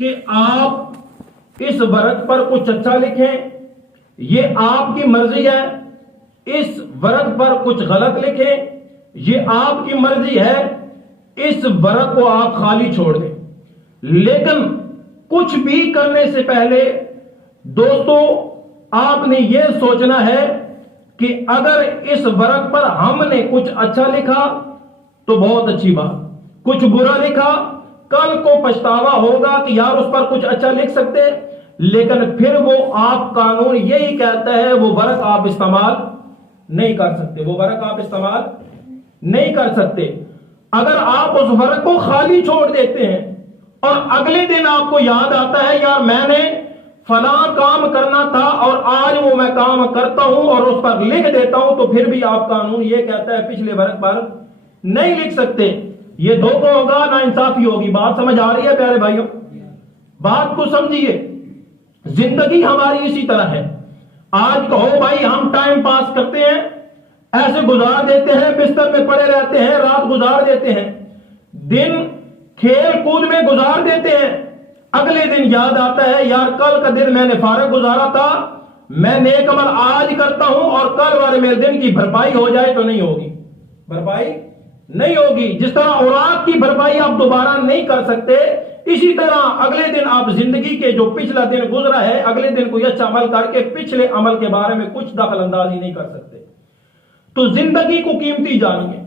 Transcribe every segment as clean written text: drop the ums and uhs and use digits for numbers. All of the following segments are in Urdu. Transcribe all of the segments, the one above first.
کہ آپ اس ورق پر کچھ اچھا لکھیں، یہ آپ کی مرضی ہے. اس ورق پر کچھ غلط لکھیں، یہ آپ کی مرضی ہے. اس ورق کو آپ خالی چھوڑ دیں. لیکن کچھ بھی کرنے سے پہلے دوستو آپ نے یہ سوچنا ہے کہ اگر اس ورق پر ہم نے کچھ اچھا لکھا تو بہت اچھی بات، کچھ برا لکھا کل کو پچھتاوا ہوگا کہ یار اس پر کچھ اچھا لکھ سکتے، لیکن پھر وہ آپ قانون یہی کہتا ہے وہ ورق آپ استعمال نہیں کر سکتے، وہ ورق آپ استعمال نہیں کر سکتے. اگر آپ اس ورق کو خالی چھوڑ دیتے ہیں اور اگلے دن آپ کو یاد آتا ہے یار میں نے فلاں کام کرنا تھا اور آج وہ میں کام کرتا ہوں اور اس پر لکھ دیتا ہوں، تو پھر بھی آپ قانون یہ کہتا ہے پچھلے ورق پر نہیں لکھ سکتے. یہ دھوکہ ہوگا، نا انصافی ہوگی. بات سمجھ آ رہی ہے پیارے بھائیوں؟ بات کو سمجھیے. زندگی ہماری اسی طرح ہے. آج کہو بھائی ہم ٹائم پاس کرتے ہیں، ایسے گزار دیتے ہیں، بستر میں پڑے رہتے ہیں، رات گزار دیتے ہیں، دن کھیل کود میں گزار دیتے ہیں. اگلے دن یاد آتا ہے یار کل کا دن میں نے فارغ گزارا تھا، میں نیک عمل آج کرتا ہوں اور کل والے میرے دن کی بھرپائی ہو جائے تو نہیں ہوگی، بھرپائی نہیں ہوگی. جس طرح اوراق کی بھرپائی آپ دوبارہ نہیں کر سکتے، اسی طرح اگلے دن آپ زندگی کے جو پچھلا دن گزرا ہے اگلے دن کوئی اچھا عمل کر کے پچھلے عمل کے بارے میں کچھ دخل اندازی نہیں کر سکتے. تو زندگی کو قیمتی جانیے.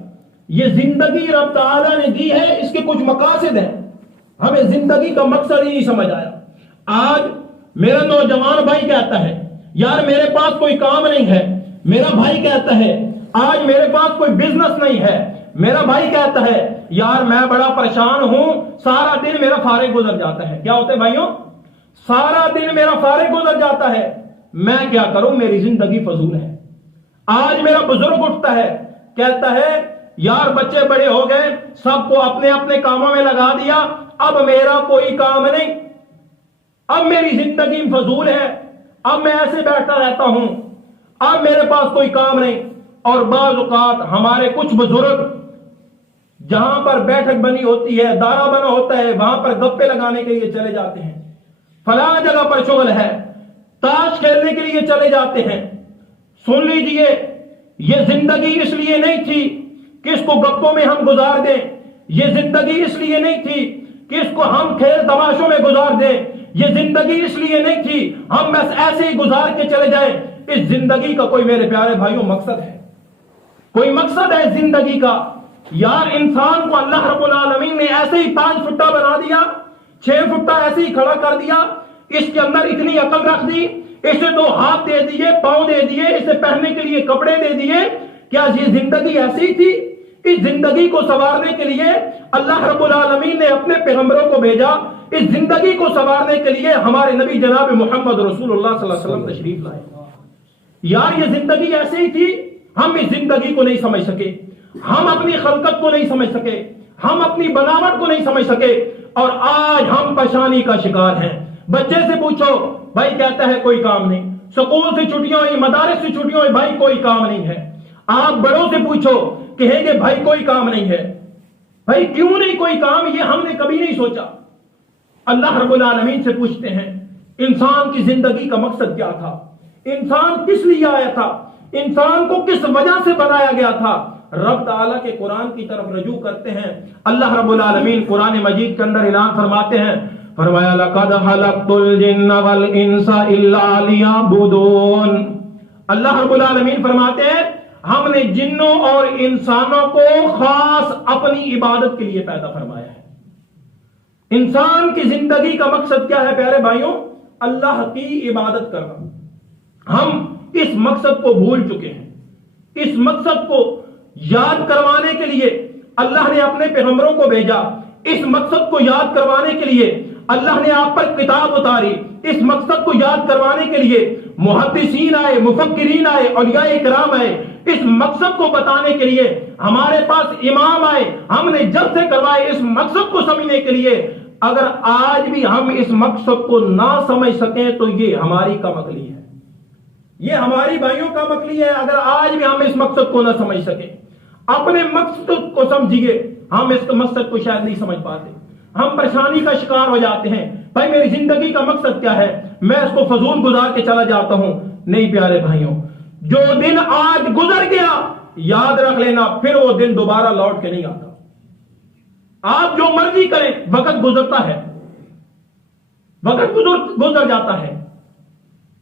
یہ زندگی رب تعالیٰ نے دی ہے، اس کے کچھ مقاصد ہیں. ہمیں زندگی کا مقصد ہی نہیں سمجھ آیا. آج میرا نوجوان بھائی کہتا ہے یار میرے پاس کوئی کام نہیں ہے. میرا بھائی کہتا ہے آج میرے پاس کوئی بزنس نہیں ہے. میرا بھائی کہتا ہے یار میں بڑا پریشان ہوں، سارا دن میرا فارغ گزر جاتا ہے. کیا ہوتا ہے بھائیوں؟ سارا دن میرا فارغ گزر جاتا ہے، میں کیا کروں، میری زندگی فضول ہے. آج میرا بزرگ اٹھتا ہے کہتا ہے یار بچے بڑے ہو گئے، سب کو اپنے اپنے کاموں میں لگا دیا، اب میرا کوئی کام نہیں، اب میری زندگی فضول ہے، اب میں ایسے بیٹھتا رہتا ہوں، اب میرے پاس کوئی کام نہیں. اور بعض اوقات ہمارے کچھ بزرگ جہاں پر بیٹھک بنی ہوتی ہے، دارا بنا ہوتا ہے، وہاں پر گپے لگانے کے لیے چلے جاتے ہیں. فلاں جگہ پر شغل ہے، تاش کھیلنے کے لیے چلے جاتے ہیں. سن لیجئے یہ زندگی اس لیے نہیں تھی کہ اس کو گپوں میں ہم گزار دیں، یہ زندگی اس لیے نہیں تھی کہ اس کو ہم کھیل تماشوں میں گزار دیں، یہ زندگی اس لیے نہیں تھی ہم بس ایسے ہی گزار کے چلے جائیں. اس زندگی کا کوئی میرے پیارے بھائیوں مقصد ہے، کوئی مقصد ہے زندگی کا. یار انسان کو اللہ رب العالمین نے ایسے ہی 5 فٹا بنا دیا، 6 فٹا ایسے ہی کھڑا کر دیا، اس کے اندر اتنی عقل رکھ دی، اسے 2 ہاتھ دے دیے، پاؤں دے دیے، اسے پہننے کے لیے کپڑے دے دیے. کیا یہ زندگی ایسی ہی تھی؟ اس زندگی کو سنوارنے کے لیے اللہ رب العالمین نے اپنے پیغمبروں کو بھیجا. اس زندگی کو سنوارنے کے لیے ہمارے نبی جناب محمد رسول اللہ صلی اللہ علیہ وسلم تشریف لائے. یار یہ زندگی ایسے ہی تھی، ہم اس زندگی کو نہیں سمجھ سکے، ہم اپنی خلقت کو نہیں سمجھ سکے، ہم اپنی بناوٹ کو نہیں سمجھ سکے، اور آج ہم پریشانی کا شکار ہیں. بچے سے پوچھو بھائی کہتا ہے کوئی کام نہیں، سکول سے چھٹیاں ہوئی، مدارس سے چھٹیاں ہوئی، بھائی کوئی کام نہیں ہے. آپ بڑوں سے پوچھو کہیں گے بھائی کوئی کام نہیں ہے. بھائی کیوں نہیں کوئی کام؟ یہ ہم نے کبھی نہیں سوچا. اللہ رب العالمین سے پوچھتے ہیں انسان کی زندگی کا مقصد کیا تھا، انسان کس لیے آیا تھا، انسان کو کس وجہ سے بنایا گیا تھا. رب تعالیٰ کے قرآن کی طرف رجوع کرتے ہیں. اللہ رب العالمین قرآن مجید کے اندر اعلان فرماتے ہیں، فرمایا لَقَدْ خَلَقْتُ الْجِنَّ وَالْإِنسَ إِلَّا لِيَعْبُدُونَ. اللہ رب العالمین فرماتے ہیں ہم نے جنوں اور انسانوں کو خاص اپنی عبادت کے لیے پیدا فرمایا ہے. انسان کی زندگی کا مقصد کیا ہے پیارے بھائیوں؟ اللہ کی عبادت کرنا. ہم اس مقصد کو بھول چکے ہیں. اس مقصد کو یاد کروانے کے لیے اللہ نے اپنے پیغمبروں کو بھیجا. اس مقصد کو یاد کروانے کے لیے اللہ نے آپ پر کتاب اتاری. اس مقصد کو یاد کروانے کے لیے محدثین آئے، مفکرین آئے، اولیاء کرام آئے. اس مقصد کو بتانے کے لیے ہمارے پاس امام آئے، ہم نے جلسے کروائے اس مقصد کو سمجھنے کے لیے. اگر آج بھی ہم اس مقصد کو نہ سمجھ سکیں تو یہ ہماری کم عقلی ہے، یہ ہماری بھائیوں کا مقصد ہے. اگر آج بھی ہم اس مقصد کو نہ سمجھ سکیں، اپنے مقصد کو سمجھیے. ہم اس مقصد کو شاید نہیں سمجھ پاتے، ہم پریشانی کا شکار ہو جاتے ہیں. بھائی میری زندگی کا مقصد کیا ہے، میں اس کو فضول گزار کے چلا جاتا ہوں. نہیں پیارے بھائیوں، جو دن آج گزر گیا یاد رکھ لینا پھر وہ دن دوبارہ لوٹ کے نہیں آتا. آپ جو مرضی کریں وقت گزرتا ہے، وقت گزر جاتا ہے.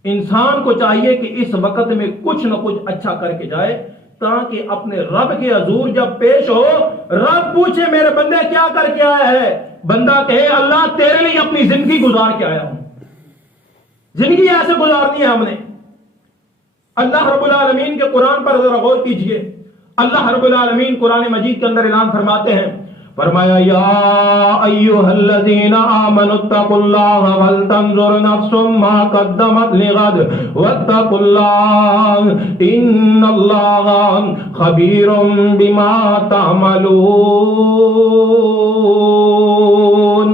انسان کو چاہیے کہ اس وقت میں کچھ نہ کچھ اچھا کر کے جائے تاکہ اپنے رب کے حضور جب پیش ہو رب پوچھے میرے بندے کیا کر کے آیا ہے، بندہ کہے اللہ تیرے لیے اپنی زندگی گزار کے آیا ہوں. زندگی ایسے گزارنی ہے ہم نے. اللہ رب العالمین کے قرآن پر ذرا غور کیجئے. اللہ رب العالمین قرآن مجید کے اندر اعلان فرماتے ہیں، فرمایا یا ایھا الذین آمنوا اتقوا اللہ ولتنظر نفس ما قدمت لغد واتقوا اللہ ان اللہ خبیر بما تعملون.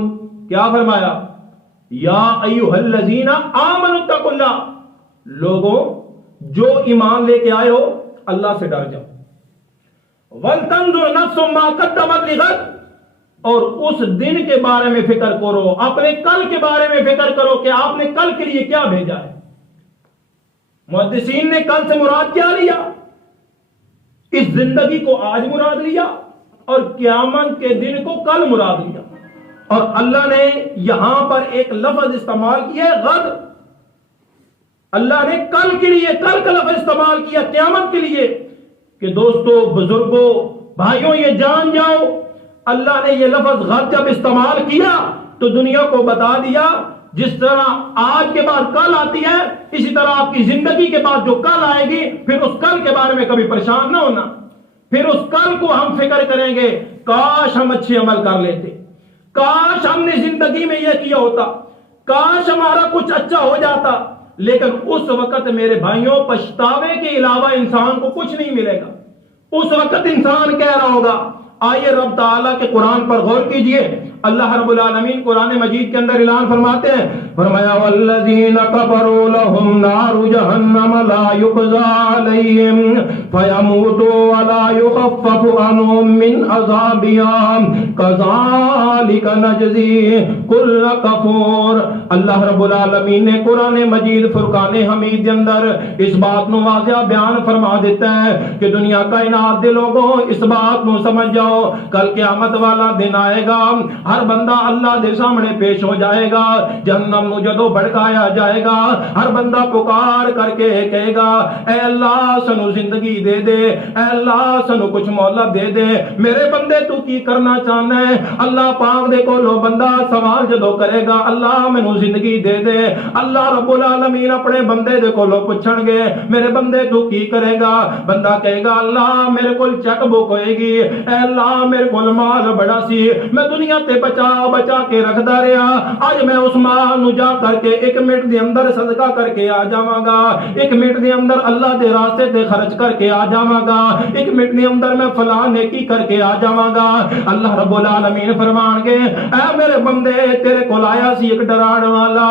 کیا فرمایا؟ یا ایھا الذین آمنوا اتقوا اللہ، لوگوں جو ایمان لے کے آئے ہو اللہ سے ڈر جاؤ. وَلْتَنْظُرْ نَفْسٌ مَا قَدَّمَتْ لِغَدٍ، اور اس دن کے بارے میں فکر کرو، اپنے کل کے بارے میں فکر کرو کہ آپ نے کل کے لیے کیا بھیجا ہے. محدثین نے کل سے مراد کیا لیا؟ اس زندگی کو آج مراد لیا اور قیامت کے دن کو کل مراد لیا. اور اللہ نے یہاں پر ایک لفظ استعمال کیا ہے غد. اللہ نے کل کے لیے کل کا لفظ استعمال کیا قیامت کے لیے کہ دوستو بزرگوں بھائیوں یہ جان جاؤ اللہ نے یہ لفظ غد جب استعمال کیا تو دنیا کو بتا دیا جس طرح آج کے بعد کل آتی ہے اسی طرح آپ کی زندگی کے بعد جو کل آئے گی پھر اس کل کے بارے میں کبھی پریشان نہ ہونا. پھر اس کل کو ہم فکر کریں گے کاش ہم اچھے عمل کر لیتے، کاش ہم نے زندگی میں یہ کیا ہوتا، کاش ہمارا کچھ اچھا ہو جاتا. لیکن اس وقت میرے بھائیوں پچھتاوے کے علاوہ انسان کو کچھ نہیں ملے گا. اس وقت انسان کہہ رہا ہوگا. آئیے رب تعالیٰ کے قرآن پر غور کیجئے. اللہ رب العالمین قرآن مجید کے اندر اعلان فرماتے ہیں، فرمایا والذین کفروا لهم نار جہنم لا یقضی علیہم فیموتوا ولا یخفف عنہم من عذابہا کذالک نجزی کل کفور. اللہ رب العالمین نے قرآن مجید فرقان حمید کے اندر اس بات نو واضح بیان فرما دیتا ہے کہ دنیا کائنات دے لوگوں اس بات نو سمجھ جاؤ کل قیامت والا دن آئے گا، ہر بندہ اللہ دے سامنے پیش ہو جائے گا. جہنم نو جدو بھڑکایا جائے گا ہر بندہ پکار کر کے کہے گا اے اللہ سنو زندگی دے دے، اے اللہ سنو کچھ مہلت دے دے، میرے بندے تو کی کرنا چاہنا ہے. اللہ پاک دے کولو بندہ سوال جدو کرے گا اللہ مینوں زندگی دے دے، اللہ رب العالمین اپنے بندے دے کولو پوچھن گے میرے بندے تو کی کرے گا. بندہ کہے گا اللہ میرے کول چیک بک ہوئے گی، اے اللہ میرے کول مال بڑا سی میں دنیا تے بچا بچا کے رکھدا رہا، اج میں اس مال نو جا کر کے ایک منٹ دے اندر صدقہ کر کے آ جاواں گا، ایک منٹ دے اندر اللہ دے راستے تے خرچ کر کے آ جاواں گا، ایک منٹ دے اندر میں فلاں نیکی کر کے آ جاواں گا. اللہ رب العالمین فرمان گے اے میرے بندے تیرے کول آیا سی ایک ڈراڑ والا،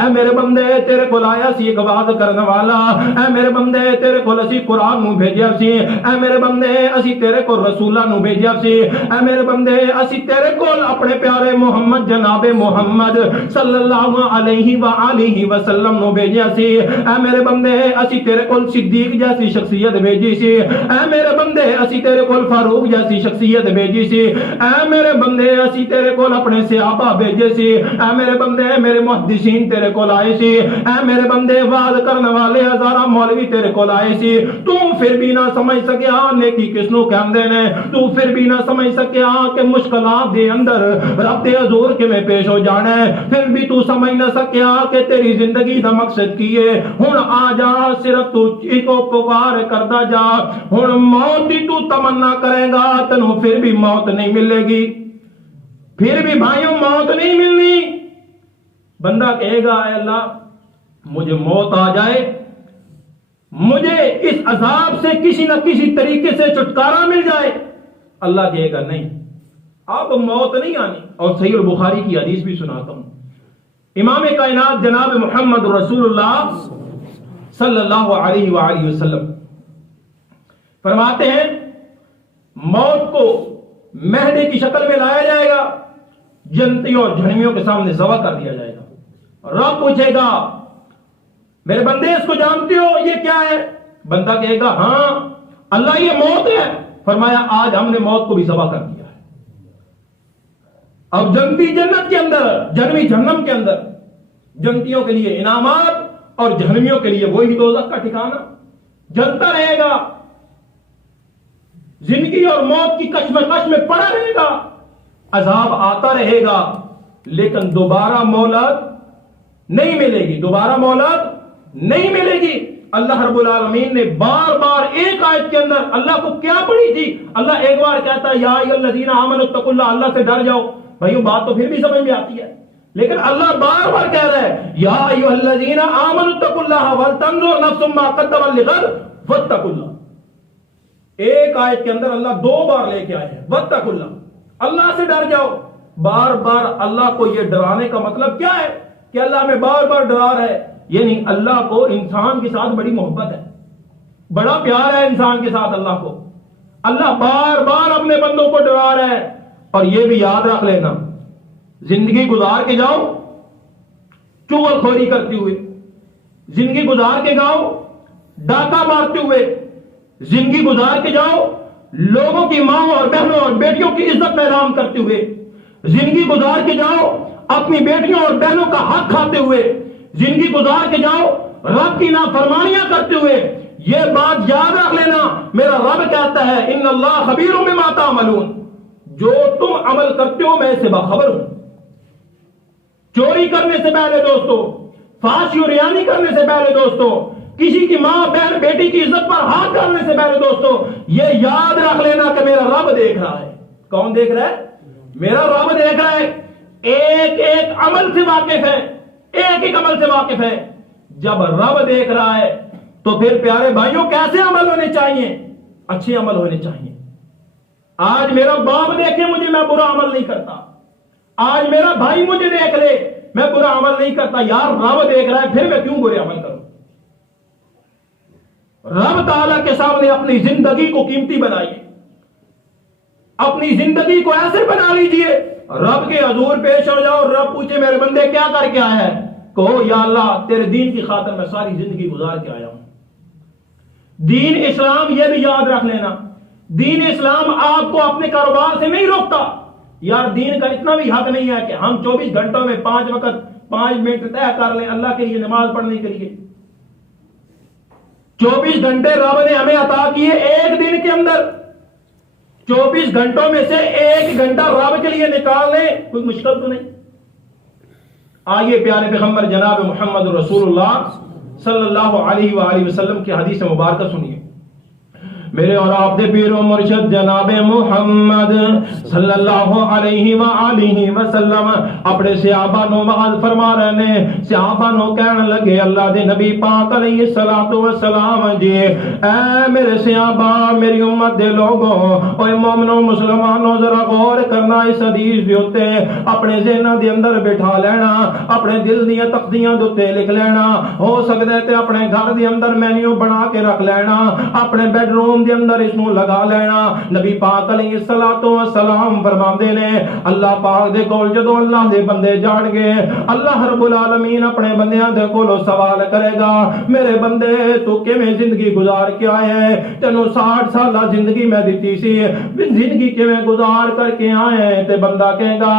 اے میرے بندے تیرے کول آیا سی ایک واعظ کرن والا، اے میرے بندے تیرے کول اسی قرآن نو بھیجیا سی، اے میرے بندے اسی تیرے کول رسولاں نو بھیجیا سی، اے میرے بندے اسی تیرے کول اپنے پیارے محمد جناب محمد صلی اللہ علیہ وآلہ وسلم نو بھیجیا سی. اے میرے بندے اسی تیرے کول صدیق جیسی شخصیت بھیجی سی، اے میرے بندے اسی تیرے کول فاروق جیسی شخصیت بھیجی سی، اے میرے بندے اسی تیرے کول اپنے صحابہ بھیجے سی، اے میرے بندے میرے محدثین تیرے کول آئے سی، اے میرے بندے وعظ کرنے والے ہزارہ مولوی تیرے کول آئے سی. تو پھر بھی نہ سمجھ سکیا نیکی کس نو کہندے نے، تو پھر بھی نہ سمجھ سکیا کہ مشکلات دے اندر رب دے حضور کے میں پیش ہو جانا ہے، پھر بھی تو سمجھ نہ سکیا کہ تیری زندگی دا مقصد کی ہے. ہن آ جا صرف تو ایکو پکار کردا جا، ہن موت دی تو تمنا کرے گا تینوں پھر بھی موت نہیں ملے گی، پھر بھی بھائیوں موت نہیں ملنی. بندہ کہے گا اے اللہ مجھے موت آ جائے، مجھے اس عذاب سے کسی نہ کسی طریقے سے چھٹکارا مل جائے. اللہ کہے گا نہیں اب موت نہیں آنی. اور صحیح البخاری کی حدیث بھی سناتا ہوں. امام کائنات جناب محمد رسول اللہ صلی اللہ علیہ وآلہ وسلم فرماتے ہیں موت کو مہدی کی شکل میں لایا جائے گا جنتیوں اور جہنمیوں کے سامنے ذبح کر دیا جائے گا. رب پوچھے گا میرے بندے اس کو جانتے ہو یہ کیا ہے؟ بندہ کہے گا ہاں اللہ یہ موت ہے. فرمایا آج ہم نے موت کو بھی ذبح کر دیا ہے. اب جنتی جنت کے اندر، جہنمی جہنم کے اندر، جنتیوں کے لیے انعامات اور جہنمیوں کے لیے وہی دوزخ کا ٹھکانہ. جلتا رہے گا، زندگی اور موت کی کشمکش میں پڑا رہے گا، عذاب آتا رہے گا، لیکن دوبارہ مہلت نہیں ملے گی، دوبارہ مہلت نہیں ملے گی. اللہ رب العالمین نے بار بار ایک آیت کے اندر اللہ کو کیا پڑھی تھی؟ اللہ ایک بار کہتا ہے یا ایھا الذین آمنوا اتقوا اللہ، اللہ سے ڈر جاؤ. بھائیو بات تو پھر بھی سمجھ میں آتی ہے، لیکن اللہ بار بار کہہ رہا ہے یا ایھا الذین آمنوا اتقوا اللہ ولتنظر نفس ما قدمت لغد واتقوا اللہ. ایک آیت کے اندر اللہ دو بار لے کے آئے ہیں واتقوا اللہ، اللہ سے ڈر جاؤ. بار بار اللہ کو یہ ڈرانے کا مطلب کیا ہے کہ اللہ ہمیں بار بار ڈرا رہا ہے؟ یعنی اللہ کو انسان کے ساتھ بڑی محبت ہے، بڑا پیار ہے انسان کے ساتھ اللہ کو. اللہ بار بار اپنے بندوں کو ڈرا رہا ہے. اور یہ بھی یاد رکھ لینا، زندگی گزار کے جاؤ چغل خوری کرتے ہوئے، زندگی گزار کے جاؤ ڈاکہ مارتے ہوئے، زندگی گزار کے جاؤ لوگوں کی ماں اور بہنوں اور بیٹیوں کی عزت میں احترام کرتے ہوئے، زندگی گزار کے جاؤ اپنی بیٹیوں اور بہنوں کا حق کھاتے ہوئے، زندگی گزار کے جاؤ رب کی نافرمانیاں کرتے ہوئے. یہ بات یاد رکھ لینا، میرا رب کہتا ہے ان اللہ خبیر بما تعملون، جو تم عمل کرتے ہو میں اس سے باخبر ہوں. چوری کرنے سے پہلے دوستو، فحش و ریانی کرنے سے پہلے دوستو، کسی کی ماں بہن بیٹی کی عزت پر ہاتھ ڈالنے سے پہلے دوستو یہ یاد رکھ لینا کہ میرا رب دیکھ رہا ہے. کون دیکھ رہا ہے؟ میرا رب دیکھ رہا ہے. ایک ایک عمل سے واقف ہے، ایک ایک عمل سے واقف ہے. جب رب دیکھ رہا ہے تو پھر پیارے بھائیوں کیسے عمل ہونے چاہیے؟ اچھے عمل ہونے چاہیے. آج میرا باپ دیکھے مجھے میں برا عمل نہیں کرتا، آج میرا بھائی مجھے دیکھ لے میں برا عمل نہیں کرتا. یار رب دیکھ رہا ہے پھر میں کیوں برے عمل کروں؟ رب تعالیٰ کے سامنے اپنی زندگی کو قیمتی بنائیے، اپنی زندگی کو ایسے بنا لیجئے رب کے حضور پیش ہو جاؤ. رب پوچھے میرے بندے کیا کر کے آیا ہے؟ کہو یا اللہ تیرے دین کی خاطر میں ساری زندگی گزار کے آیا ہوں. دین اسلام یہ بھی یاد رکھ لینا، دین اسلام آپ کو اپنے کاروبار سے نہیں روکتا. یار دین کا اتنا بھی حق نہیں ہے کہ ہم 24 گھنٹوں میں 5 وقت 5 منٹ طے کر لیں اللہ کے لیے نماز پڑھنے کے لیے. 24 گھنٹے رب نے ہمیں عطا کیے ایک دن کے اندر، 24 گھنٹوں میں سے 1 گھنٹہ رب کے لیے نکال لیں، کوئی مشکل تو نہیں. آئیے پیارے پیغمبر جناب محمد رسول اللہ صلی اللہ علیہ وآلہ وسلم کی حدیث مبارکہ سنیے. میرے اور آپ دے پیر و مرشد جناب محمد صلی اللہ علیہ وآلہ وسلم اپنے صحابہ نو وعظ فرما رہے ہیں. صحابہ نو کہنے لگے اللہ دے نبی پاک علیہ الصلوۃ والسلام جی اے میرے صحابہ میری امت دے لوگوں اوے مومنو مسلمانوں ذرا غور کرنا اس حدیث دے اوتے، اپنے ذہن دے اندر بٹھا لینا، اپنے دل دیاں تختیاں دے اوتے لکھ لینا، ہو سکدا ہے تے اپنے گھر دے اندر مینیو بنا کے رکھ لینا، اپنے بیڈ روم دے اندر اس نو لگا لینا. نبی پاک علیہ الصلوۃ والسلام فرماندے نے اللہ پاک دے کول جدوں اللہ دے بندے جان گے اللہ رب العالمین اپنے بندیاں دے کولوں سوال کرے گا میرے بندے تو کیویں زندگی گزار کے آئے ہے؟ تینوں 60 سالہ زندگی میں دتی سی، زندگی کیویں گزار کر کے آئے؟ تے بندہ کہے گا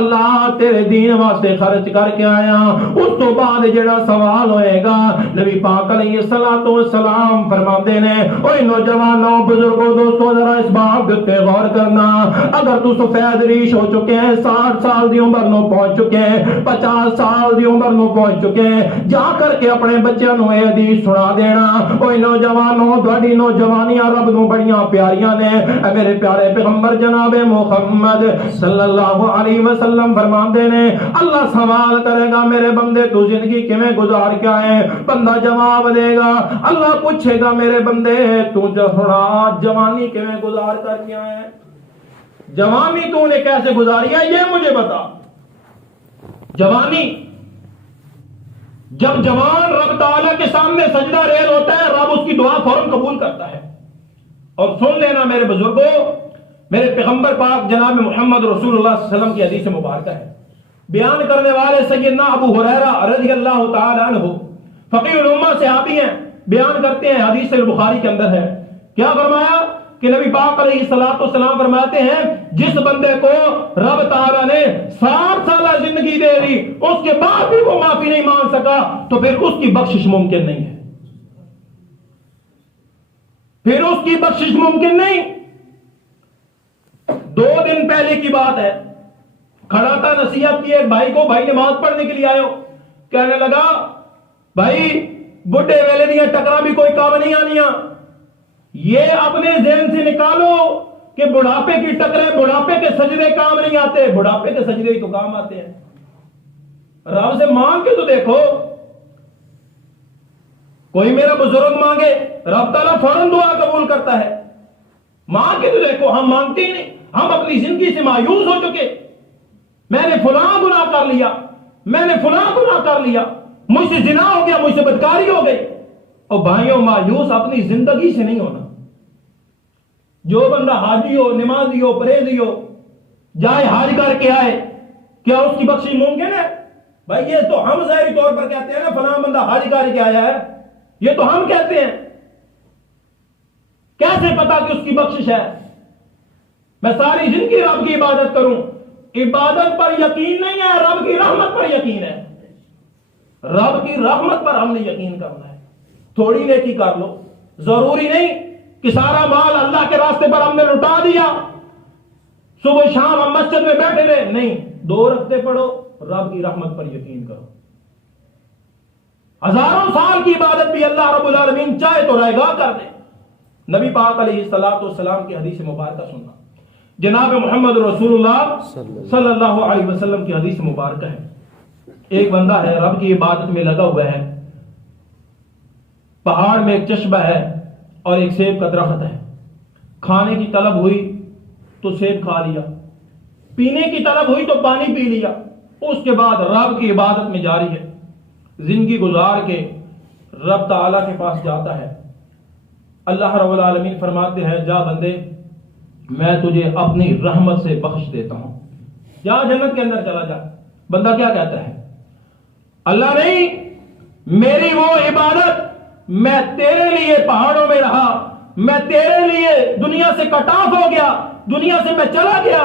اللہ تیرے دین واسطے خرچ کر کے آیا. اس تو بعد جڑا سوال ہوئے گا نبی پاک علیہ الصلوۃ والسلام فرماندے نے اوے نوجوان بزرگوں دوستو ذرا اس بات پہ غور کرنا. اگر تو سفید ریش ہو چکے ہیں، 60 سال دی عمر نو پہنچ چکے ہیں، 50 سال دی عمر نو پہنچ چکے ہیں، جا کر کے اپنے بچوں نو یہ حدیث سنا دینا. اوے نوجوانوں تہاڈی نوجوانیاں رب نو بڑیاں پیاریاں نے. اے میرے پیارے پیغمبر جناب محمد صلی اللہ علیہ وسلم فرماندے نے اللہ سوال کرے گا میرے بندے تو زندگی کیویں گزار کے آئے؟ بندہ جواب دے گا اللہ پوچھے گا میرے بندے تو جوانی کیویں گزار کر کے آئے؟ جوانی تو نے کیسے گزاری ہے یہ مجھے بتا. جوانی جب جوان رب تعالیٰ کے سامنے سجدہ ریز ہوتا ہے رب اس کی دعا فوراً قبول کرتا ہے. اور سن لینا میرے بزرگوں میرے پیغمبر پاک جناب محمد رسول اللہ صلی اللہ علیہ وسلم کی حدیث مبارکہ ہے. بیان کرنے والے سیدنا ابو ہریرہ رضی اللہ تعالی عنہ فقیہ الامہ صحابی ہیں, بیان کرتے ہیں, حدیث البخاری کے اندر ہے. کیا فرمایا کہ نبی پاک علیہ الصلوۃ والسلام فرماتے ہیں جس بندے کو رب تعالیٰ نے 60 سالہ زندگی دے دی اس کے بعد بھی وہ معافی نہیں مانگ سکا تو پھر اس کی بخشش ممکن نہیں ہے, پھر اس کی بخشش ممکن نہیں. 2 دن پہلے کی بات ہے, کھڑا تھا, نصیحت کی ایک بھائی کو, بھائی نماز پڑھنے کے لیے آئے ہو, کہنے لگا بھائی بڈھے ویلے دیا ٹکرا بھی کوئی کام نہیں آنیا, یہ اپنے ذہن سے نکالو کہ بڑھاپے کی ٹکرے, بڑھاپے کے سجدے کام نہیں آتے, بڑھاپے کے سجدے ہی تو کام آتے ہیں. رب سے مانگ کے تو دیکھو, کوئی میرا بزرگ مانگے رب تعالیٰ فوراً دعا قبول کرتا ہے. مانگ کے تو دیکھو, ہم مانگتے ہی نہیں, ہم اپنی زندگی سے مایوس ہو چکے. میں نے فلاں گناہ کر لیا, میں نے فلاں گناہ کر لیا, مجھ سے زنا ہو گیا, مجھ سے بدکاری ہو گئی. اور بھائیوں مایوس اپنی زندگی سے نہیں ہونا. جو بندہ حاجی ہو, نمازی ہو, پرہیزی ہو, جائے حج کر کے آئے, کیا اس کی بخشش ممکن ہے؟ بھائی یہ تو ہم ظاہری طور پر کہتے ہیں نا فلاں بندہ حج کر کے آیا ہے, یہ تو ہم کہتے ہیں, کیسے پتا کہ اس کی بخشش ہے؟ میں ساری زندگی رب کی عبادت کروں, عبادت پر یقین نہیں ہے, رب کی رحمت پر یقین ہے. رب کی رحمت پر ہم نے یقین کرنا ہے. تھوڑی نیکی کر لو, ضروری نہیں کہ سارا مال اللہ کے راستے پر ہم نے لٹا دیا, صبح شام ہم مسجد میں بیٹھے رہے, نہیں, 2 رکعتیں پڑھو, رب کی رحمت پر یقین کرو. ہزاروں سال کی عبادت بھی اللہ رب العالمین چاہے تو رائے گاہ کر دے. نبی پاک علیہ الصلوۃ والسلام کی حدیث مبارکہ سننا, جناب محمد رسول اللہ صلی اللہ علیہ وسلم کی حدیث مبارکہ ہے. ایک بندہ ہے رب کی عبادت میں لگا ہوا ہے, پہاڑ میں ایک چشمہ ہے اور ایک سیب کا درخت ہے. کھانے کی طلب ہوئی تو سیب کھا لیا, پینے کی طلب ہوئی تو پانی پی لیا, اس کے بعد رب کی عبادت میں جاری ہے. زندگی گزار کے رب تعالیٰ کے پاس جاتا ہے. اللہ رب العالمین فرماتے ہیں جا بندے میں تجھے اپنی رحمت سے بخش دیتا ہوں, جا جنت کے اندر چلا جا. بندہ کیا کہتا ہے؟ اللہ نہیں, میری وہ عبادت, میں تیرے لیے پہاڑوں میں رہا, میں تیرے لیے دنیا سے کٹ آف ہو گیا, دنیا سے میں چلا گیا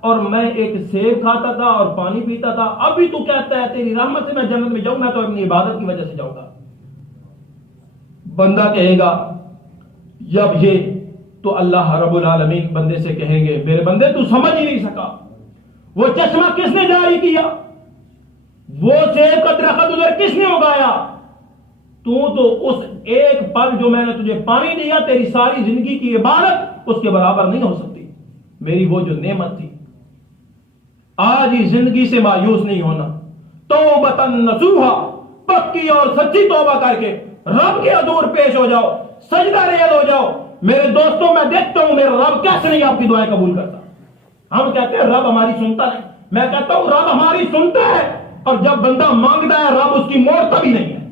اور میں ایک سیب کھاتا تھا اور پانی پیتا تھا, اب بھی تو کہتا ہے تیری رحمت سے میں جنت میں جاؤں, میں تو اپنی عبادت کی وجہ سے جاؤں گا. بندہ کہے گا جب یہ, تو اللہ رب العالمین بندے سے کہیں گے میرے بندے تو سمجھ ہی نہیں سکا, وہ چشمہ کس نے جاری کیا, وہ سیب کا درخت ادھر کس نے اگایا, تو اس ایک پل جو میں نے تجھے پانی دیا, تیری ساری زندگی کی عبادت اس کے برابر نہیں ہو سکتی. میری وہ جو نعمت تھی. آج ہی زندگی سے مایوس نہیں ہونا, توبۃ نصوحا, پکی اور سچی توبہ کر کے رب کے حضور پیش ہو جاؤ, سجدہ ریز ہو جاؤ. میرے دوستوں میں دیکھتا ہوں میرا رب کیسے نہیں آپ کی دعائیں قبول کرتا. ہم کہتے ہیں رب ہماری سنتا نہیں, میں کہتا ہوں رب ہماری سنتا ہے, اور جب بندہ مانگتا ہے رب اس کی موڑتا بھی نہیں ہے.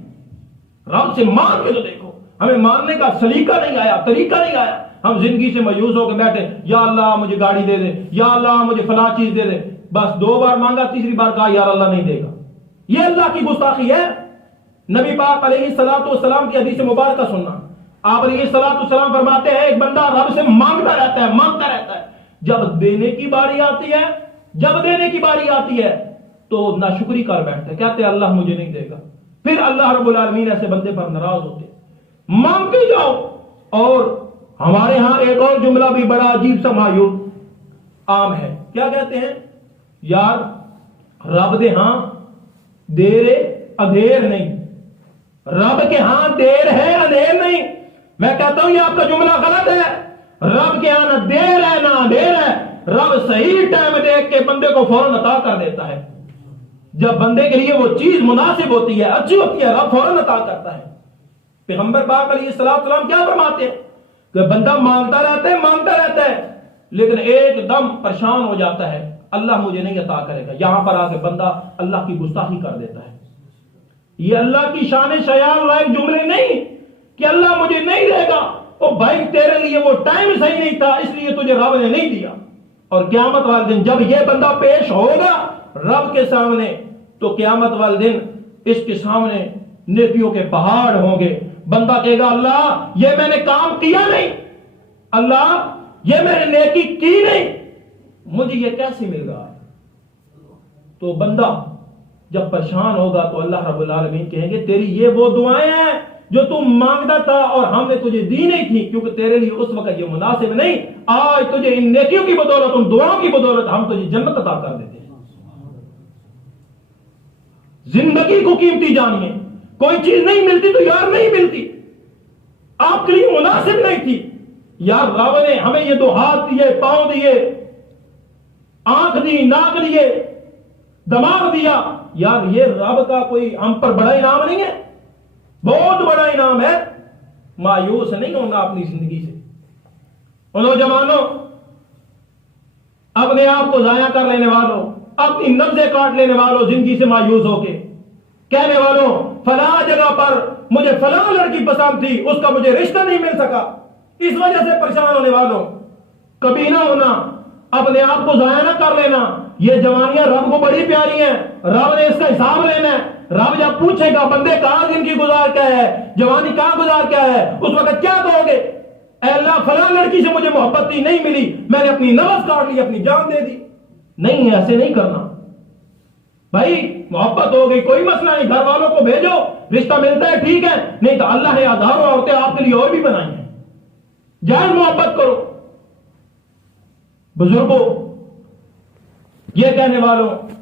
رب سے مانگ کے تو دیکھو, ہمیں ماننے کا سلیقہ نہیں آیا, طریقہ نہیں آیا. ہم زندگی سے مایوس ہو کے بیٹھے, یا اللہ مجھے گاڑی دے دے, یا اللہ مجھے فلاں چیز دے دے, بس 2 بار مانگا, تیسری بار کہا یار اللہ نہیں دے گا. یہ اللہ کی گستاخی ہے. نبی پاک علیہ الصلوۃ والسلام کی حدیث مبارکہ سننا, آپ علیہ الصلوۃ والسلام فرماتے ہیں ایک بندہ رب سے مانگتا رہتا ہے, مانگتا رہتا ہے, جب دینے کی باری آتی ہے, جب دینے کی باری آتی ہے تو ناشکری کر بیٹھتا ہے, کہتے ہیں اللہ مجھے نہیں دے گا. پھر اللہ رب العالمین ایسے بندے پر ناراض ہوتے, مانگتے جاؤ. اور ہمارے ہاں ایک اور جملہ بھی بڑا عجیب سا مایوس عام ہے, کیا کہتے ہیں, یار رب دے ہاں دیر ادھیر نہیں, رب کے ہاں دیر ہے اندھیر نہیں. میں کہتا ہوں یہ آپ کا جملہ غلط ہے. رب کے ہاں نہ دیر ہے نہ اندھیر ہے, رب صحیح ٹائم دیکھ کے بندے کو فوراً عطا کر دیتا ہے. جب بندے کے لیے وہ چیز مناسب ہوتی ہے, اچھی ہوتی ہے, رب فوراً عطا کرتا ہے. پیغمبر پاک علیہ السلام کیا فرماتے ہیں کہ بندہ مانگتا رہتا ہے لیکن ایک دم پریشان ہو جاتا ہے, اللہ مجھے نہیں عطا کرے گا. یہاں پر آ کے بندہ اللہ کی گستاخی کر دیتا ہے. یہ اللہ کی شان شیان لائق جملے نہیں کہ اللہ مجھے نہیں دے گا, او بھائی تیرے لیے وہ ٹائم صحیح نہیں تھا اس لیے تجھے رب نے نہیں دیا. اور قیامت والے دن جب یہ بندہ پیش ہوگا رب کے سامنے تو قیامت والے دن اس کے سامنے نیکیوں کے پہاڑ ہوں گے. بندہ کہے گا اللہ یہ میں نے کام کیا نہیں, اللہ یہ میں نے نیکی کی نہیں, مجھے یہ کیسے مل رہا ہے. تو بندہ جب پریشان ہوگا تو اللہ رب العالمین کہیں گے تیری یہ وہ دعائیں ہیں جو تم مانگتا تھا اور ہم نے تجھے دی نہیں تھی کیونکہ تیرے لیے اس وقت یہ مناسب نہیں. آج تجھے ان نیکیوں کی بدولت ان دعاؤں کی بدولت ہم تجھے جنت عطا کر دیتے ہیں. زندگی کو قیمتی جانیے, کوئی چیز نہیں ملتی تو یار نہیں ملتی, آپ کے لیے مناسب نہیں تھی یار رب نے ہمیں یہ دو ہاتھ دیے, پاؤں دیے, آنکھ دی, ناک دیے, دماغ دیا, یار یہ رب کا کوئی ہم پر بڑا انعام نہیں ہے؟ بہت بڑا انعام ہے. مایوس نہیں ہونا اپنی زندگی سے. نوجوانوں اپنے آپ کو ضائع کر لینے والوں, اپنی نبضیں کاٹ لینے والوں, زندگی سے مایوس ہو کے کہنے والوں فلاں جگہ پر مجھے فلاں لڑکی پسند تھی اس کا مجھے رشتہ نہیں مل سکا, اس وجہ سے پریشان ہونے والوں کبھی نہ ہونا, اپنے آپ کو ضائع نہ کر لینا. یہ جوانیاں رب کو بڑی پیاری ہیں, رب نے اس کا حساب لینا ہے. رب جب پوچھے گا بندے کہاں زندگی گزار کیا ہے, جوانی کہاں گزار کیا ہے, اس وقت کیا کہو گے؟ اے اللہ فلاں لڑکی سے مجھے محبت تھی نہیں ملی, میں نے اپنی نفس کاٹ لی, اپنی جان دے دی. نہیں ایسے نہیں کرنا بھائی. محبت ہو گئی کوئی مسئلہ نہیں, گھر والوں کو بھیجو, رشتہ ملتا ہے ٹھیک ہے, نہیں تو اللہ نے ہزاروں عورتیں آپ کے لیے اور بھی بنائی ہیں, جائز محبت کرو. بزرگوں یہ کہنے والوں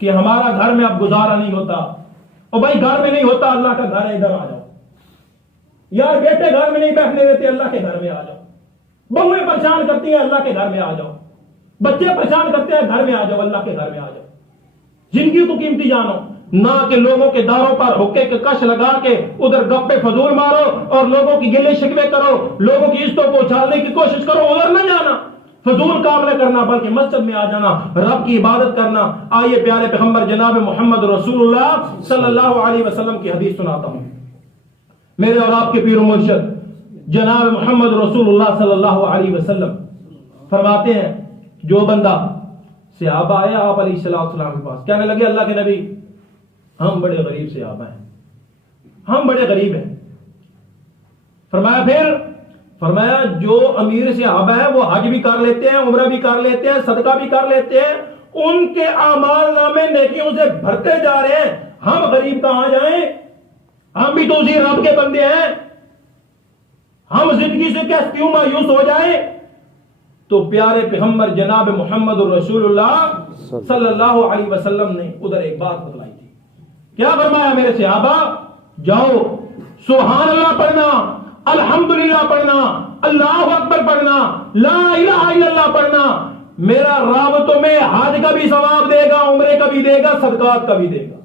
کہ ہمارا گھر میں اب گزارا نہیں ہوتا, اور بھائی گھر میں نہیں ہوتا, اللہ کا گھر ہے ادھر آ جاؤ. یار بیٹے گھر میں نہیں بیٹھنے دیتے, اللہ کے گھر میں آ جاؤ. بہویں پریشان کرتی ہیں, اللہ کے گھر میں آ جاؤ. بچے پریشان کرتے ہیں, گھر میں آ جاؤ, اللہ کے گھر میں آ جاؤ. زندگی کو قیمتی جانو, نہ کہ لوگوں کے داروں پر حقے کے کش لگا کے ادھر گپے فضول مارو اور لوگوں کی گلے شکوے کرو, لوگوں کی عزتوں کو اچھالنے کی کوشش کرو. ادھر نہ جانا, فضول کام نہ کرنا, بلکہ مسجد میں آ جانا, رب کی عبادت کرنا. آئیے پیارے پیغمبر جناب محمد رسول اللہ صلی اللہ علیہ وسلم کی حدیث سناتا ہوں. میرے اور آپ کے پیر و مرشد جناب محمد رسول اللہ صلی اللہ علیہ وسلم فرماتے ہیں جو بندہ صحابہ آئے آپ علیہ السلام کے پاس, کہنے لگے اللہ کے نبی ہم بڑے غریب صحابہ ہیں, ہم بڑے غریب ہیں. فرمایا جو امیر صحابہ ہیں وہ حج بھی کر لیتے ہیں, عمرہ بھی کر لیتے ہیں, صدقہ بھی کر لیتے ہیں, ان کے اعمال نامے نیکیوں سے بھرتے جا رہے ہیں, ہم غریب کہاں جائیں؟ ہم بھی تو اسی رب کے بندے ہیں, ہم زندگی سے کیوں مایوس ہو جائیں؟ تو پیارے پیغمبر جناب محمد رسول اللہ صلی اللہ علیہ وسلم نے ادھر ایک بات بتلائی تھی. کیا فرمایا میرے صحابہ, جاؤ سبحان اللہ پڑھنا, الحمدللہ پڑھنا, اللہ اکبر پڑھنا, لا الہ الا اللہ پڑھنا, میرا رب تمہیں حج کا بھی ثواب دے گا, عمرے کا بھی دے گا, صدقات کا بھی دے گا,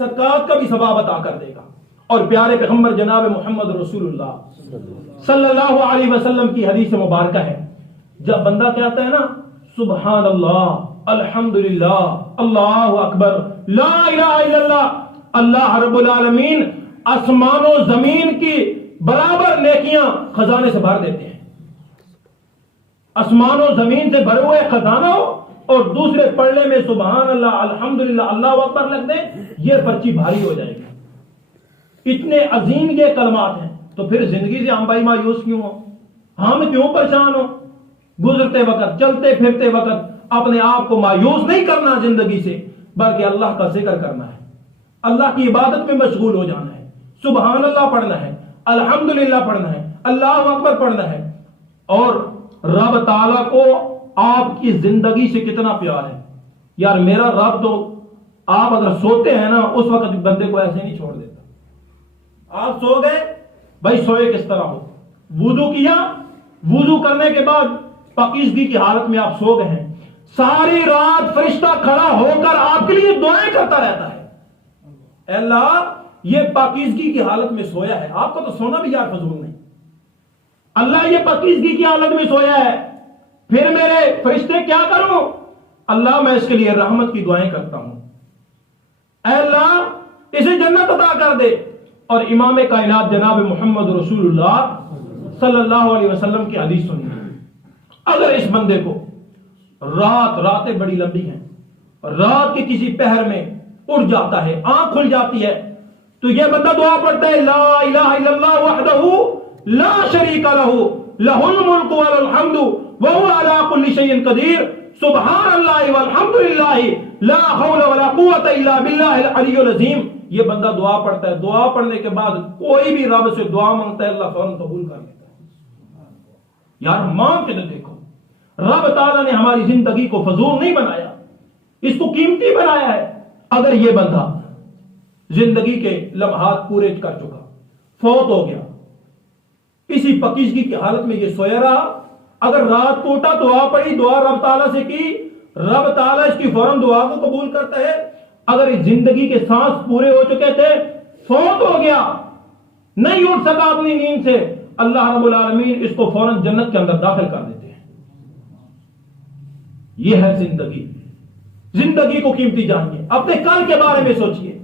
صدقات کا بھی ثواب عطا کر دے گا. اور پیارے پیغمبر جناب محمد رسول اللہ صلی اللہ علیہ وسلم کی حدیث مبارکہ ہے, جب بندہ کہتا ہے نا سبحان اللہ, الحمدللہ, اللہ اکبر, لا الہ الا اللہ, اللہ رب العالمین آسمان و زمین کی برابر نیکیاں خزانے سے بھر دیتے ہیں. آسمان و زمین سے بھرے ہوئے خزانہ ہو اور دوسرے پڑھنے میں سبحان اللہ, الحمدللہ, اللہ اکبر لگ دیں, یہ پرچی بھاری ہو جائے گی. اتنے عظیم یہ کلمات ہیں, تو پھر زندگی سے ہم بھائی مایوس کیوں ہو, ہم کیوں پریشان ہو؟ گزرتے وقت, چلتے پھرتے وقت اپنے آپ کو مایوس نہیں کرنا زندگی سے, بلکہ اللہ کا ذکر کرنا ہے, اللہ کی عبادت میں مشغول ہو جانا ہے, سبحان اللہ پڑھنا ہے, الحمدللہ پڑھنا ہے, اللہ اکبر پڑھنا ہے. اور رب تعالیٰ کو آپ کی زندگی سے کتنا پیار ہے. یار میرا رب تو آپ اگر سوتے ہیں نا اس وقت بندے کو ایسے نہیں چھوڑ دیتا. آپ سو گئے, بھائی سوئے کس طرح ہو, وضو کیا, وضو کرنے کے بعد پاکیزگی کی حالت میں آپ سو گئے ہیں, ساری رات فرشتہ کھڑا ہو کر آپ کے لیے دعائیں کرتا رہتا ہے, اے اللہ یہ پاکیزگی کی حالت میں سویا ہے. آپ کو تو سونا بھی یار فضول نہیں, اللہ یہ پاکیزگی کی حالت میں سویا ہے, پھر میرے فرشتے کیا کروں؟ اللہ میں اس کے لیے رحمت کی دعائیں کرتا ہوں, اے اللہ اسے جنت عطا کر دے. اور امام کائنات جناب محمد رسول اللہ صلی اللہ علیہ وسلم کی حدیث سنی. اگر اس بندے کو راتیں بڑی لمبی ہیں، رات کے کسی پہر میں اٹھ جاتا ہے، آنکھ کھل جاتی ہے، تو یہ بندہ دعا پڑھتا ہے لا الہ الا اللہ وحدہ لا شریک لہ لہ الملک وله الحمد وهو على كل شيء قدیر سبحان اللہ والحمد للہ لا حول ولا قوت الا باللہ العلی العظیم. یہ بندہ دعا پڑھتا ہے، دعا پڑھنے کے بعد کوئی بھی رب سے دعا مانگتا ہے اللہ فوراً قبول کر لیتا ہے. یار مانگ کے دیکھو، رب تعالیٰ نے ہماری زندگی کو فضول نہیں بنایا، اس کو قیمتی بنایا ہے. اگر یہ بندہ زندگی کے لمحات پورے کر چکا، فوت ہو گیا، اسی پکیزگی کی حالت میں یہ سویا رہا، اگر رات کو اٹھا دعا پڑھی، دعا رب تعالیٰ سے کی، رب تعالیٰ اس کی فوراً دعا کو قبول کرتا ہے. اگر اس زندگی کے سانس پورے ہو چکے تھے، فوت ہو گیا، نہیں اٹھ سکا اپنی نیند سے، اللہ رب العالمین اس کو فوراً جنت کے اندر داخل کر دیتے ہیں. یہ ہے زندگی. زندگی کو قیمتی جانیے، اپنے کل کے بارے میں سوچئے،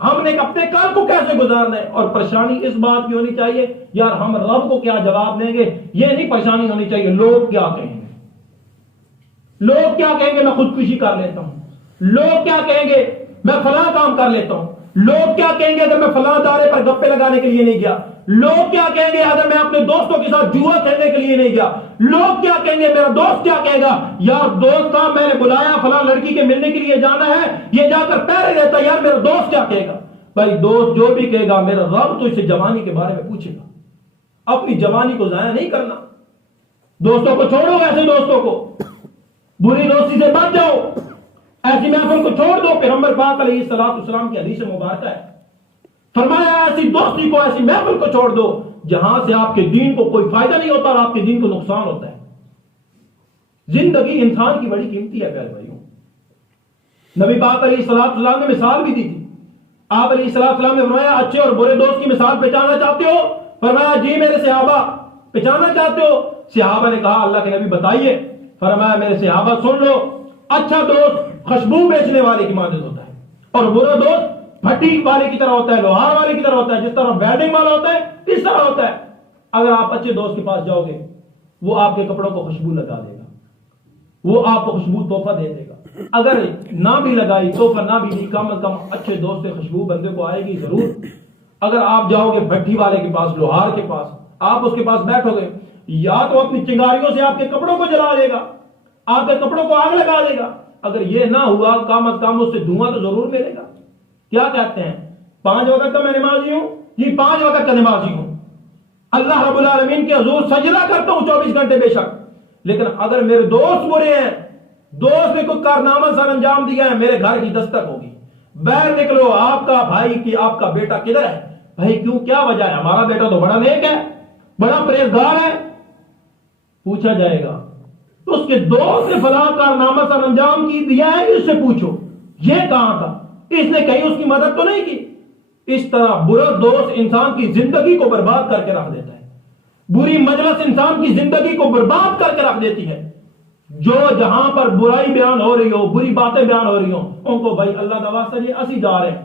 ہم نے اپنے کل کو کیسے گزارنا ہے. اور پریشانی اس بات کی ہونی چاہیے یار ہم رب کو کیا جواب دیں گے، یہ نہیں پریشانی ہونی چاہیے لوگ کیا کہیں گے. لوگ کیا کہیں گے میں خودکشی کر لیتا ہوں، لوگ کیا کہیں گے میں فلاں کام کر لیتا ہوں، لوگ کیا کہیں گے اگر میں فلاں دارے پر گپے لگانے کے لیے نہیں گیا، لوگ کیا کہیں گے اگر میں اپنے دوستوں کے ساتھ جوا کھیلنے کے لیے نہیں گیا، لوگ کیا کہیں گے میرا دوست کیا کہے گا. یار دوست کا میں نے بلایا فلاں لڑکی کے ملنے کے لیے جانا ہے، یہ جا کر پہرے دیتا، یار میرا دوست کیا کہے گا. بھائی دوست جو بھی کہے گا میرا رب تو اسے جوانی کے بارے میں پوچھے گا. اپنی جوانی کو ضائع نہیں کرنا. دوستوں کو چھوڑو، ایسے دوستوں کو، بری دوستی سے بچ جاؤ، ایسی محفل کو چھوڑ دو. پیغمبر پاک علیہ الصلوۃ والسلام کی حدیث مبارکہ ہے، فرمایا ایسی دوستی کو، ایسی محفل کو چھوڑ دو جہاں سے آپ کے دین کو کوئی فائدہ نہیں ہوتا اور آپ کے دین کو نقصان ہوتا ہے. زندگی انسان کی بڑی قیمتی ہے پیارے بھائیوں. نبی پاک علیہ الصلوۃ والسلام نے مثال بھی دی تھی. آپ علیہ الصلوۃ والسلام نے فرمایا اچھے اور برے دوست کی مثال پہچاننا چاہتے ہو؟ فرمایا جی میرے صحابہ. پہچاننا چاہتے ہو؟ صحابہ نے کہا اللہ کے نبی بتائیے. فرمایا میرے صحابہ سن لو، اچھا دوست خوشبو بیچنے والے کی مانند ہوتا ہے اور برا دوست بھٹی والے کی طرح ہوتا ہے، لوہار والے کی طرح ہوتا ہے. جس طرح ویلڈنگ والا ہوتا ہے اس طرح ہوتا ہے. اگر آپ اچھے دوست کے پاس جاؤ گے وہ آپ کے کپڑوں کو خوشبو لگا دے گا، وہ آپ کو خوشبو تحفہ دے دے گا. اگر نہ بھی لگائی تحفہ نہ بھی دی، کم از کم اچھے دوست سے خوشبو بندے کو آئے گی ضرور. اگر آپ جاؤ گے بھٹی والے کے پاس، لوہار کے پاس، آپ اس کے پاس بیٹھو گے، یا تو اپنی چنگاریوں سے آپ کے کپڑوں کو جلا دے گا، آپ کے کپڑوں کو آگ لگا دے گا. اگر یہ نہ ہوا کم از کم اس سے دھواں تو ضرور ملے گا. کیا کہتے ہیں 5 وقت کا میں نمازی ہوں جی، 5 وقت کا نمازی ہوں، اللہ رب العالمین کے حضور سجدہ کرتا ہوں 24 گھنٹے بے شک، لیکن اگر میرے دوست برے ہیں، دوست نے کوئی کارنامہ سر انجام دیا ہے، میرے گھر کی دستک ہوگی، باہر نکلو آپ کا بھائی کی آپ کا بیٹا کدھر ہے؟ بھائی کیوں کیا وجہ ہے؟ ہمارا بیٹا تو بڑا نیک ہے، بڑا پرہیزگار ہے. پوچھا جائے گا اس کے دوست نے فلاں کارنامہ سر انجام کی دیا ہے، اس سے پوچھو یہ کہاں تھا، اس نے کہیں اس کی مدد تو نہیں کی. اس طرح برا دوست انسان کی زندگی کو برباد کر کے رکھ دیتا ہے. بری مجلس انسان کی زندگی کو برباد کر کے رکھ دیتی ہے. جو جہاں پر برائی بیان ہو رہی ہو، بری باتیں بیان ہو رہی ہوں، ان کو بھائی اللہ کا واسطہ جی اسی جا رہے ہیں،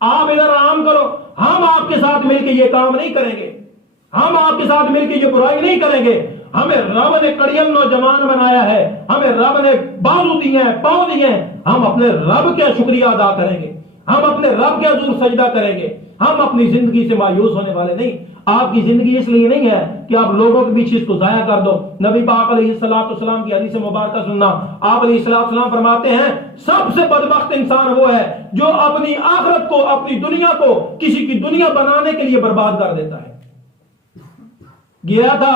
آپ ادھر آرام کرو، ہم آپ کے ساتھ مل کے یہ کام نہیں کریں گے، ہم آپ کے ساتھ مل کے یہ برائی نہیں کریں گے. ہمیں رب نے کڑیل نوجوان بنایا ہے، ہمیں رب نے بازو دیے ہیں، پاؤں دیے ہیں، ہم اپنے رب کا شکریہ ادا کریں گے، ہم اپنے رب کے حضور سجدہ کریں گے. ہم اپنی زندگی سے مایوس ہونے والے نہیں. آپ کی زندگی اس لیے نہیں ہے کہ آپ لوگوں کے بیچ اس کو ضائع کر دو. نبی پاک علیہ الصلوۃ والسلام کی حدیث مبارکہ سننا. آپ علیہ الصلوۃ والسلام فرماتے ہیں سب سے بدبخت انسان وہ ہے جو اپنی آخرت کو، اپنی دنیا کو کسی کی دنیا بنانے کے لیے برباد کر دیتا ہے. گیا تھا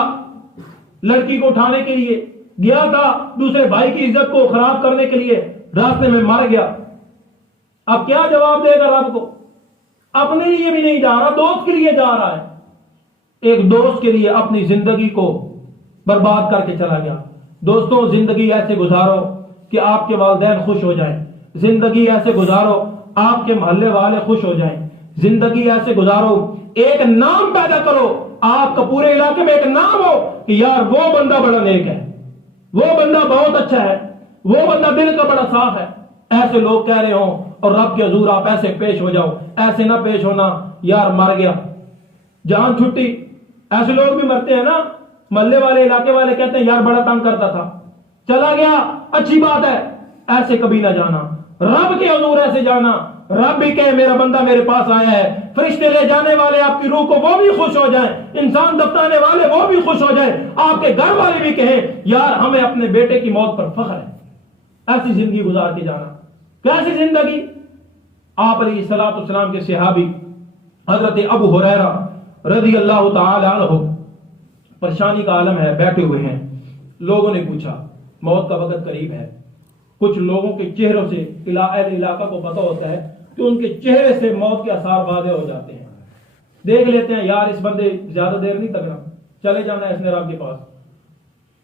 لڑکی کو اٹھانے کے لیے، گیا تھا دوسرے بھائی کی عزت کو خراب کرنے کے لیے، راستے میں مر گیا. اب کیا جواب دے گا رب کو؟ اپنے لیے بھی نہیں جا رہا، دوست کے لیے جا رہا ہے. ایک دوست کے لیے اپنی زندگی کو برباد کر کے چلا گیا. دوستوں زندگی ایسے گزارو کہ آپ کے والدین خوش ہو جائیں. زندگی ایسے گزارو آپ کے محلے والے خوش ہو جائیں. زندگی ایسے گزارو ایک نام پیدا کرو، آپ کا پورے علاقے میں ایک نام ہو کہ یار وہ بندہ بڑا نیک ہے، وہ بندہ بہت اچھا ہے، وہ بندہ دل کا بڑا صاف ہے. ایسے لوگ کہہ رہے ہوں اور رب کے حضور آپ ایسے پیش ہو جاؤ. ایسے نہ پیش ہونا. یار مر گیا، جان چھٹی. ایسے لوگ بھی مرتے ہیں نا، محلے والے علاقے والے کہتے ہیں یار بڑا تنگ کرتا تھا، چلا گیا، اچھی بات ہے. ایسے کبھی نہ جانا، رب کے حضور ایسے جانا. رب بھی کہے میرا بندہ میرے پاس آیا ہے، فرشتے لے جانے والے آپ کی روح کو وہ بھی خوش ہو جائیں، انسان دفتانے والے وہ بھی خوش ہو جائیں، آپ کے گھر والے بھی کہیں یار ہمیں اپنے بیٹے کی موت پر فخر ہے. ایسی زندگی گزار کے جانا. کیسی زندگی؟ آپ علیہ الصلوۃ والسلام کے صحابی حضرت ابو ہریرہ رضی اللہ تعالی عنہ پریشانی کا عالم ہے، بیٹھے ہوئے ہیں. لوگوں نے پوچھا موت کا وقت قریب ہے. کچھ لوگوں کے چہروں سے علاقہ کو پتہ ہوتا ہے کہ ان کے چہرے سے موت کے آثار واضح ہو جاتے ہیں. دیکھ لیتے ہیں یار اس بندے زیادہ دیر نہیں تکنا، چلے جانا ہے اس نے رب کے پاس.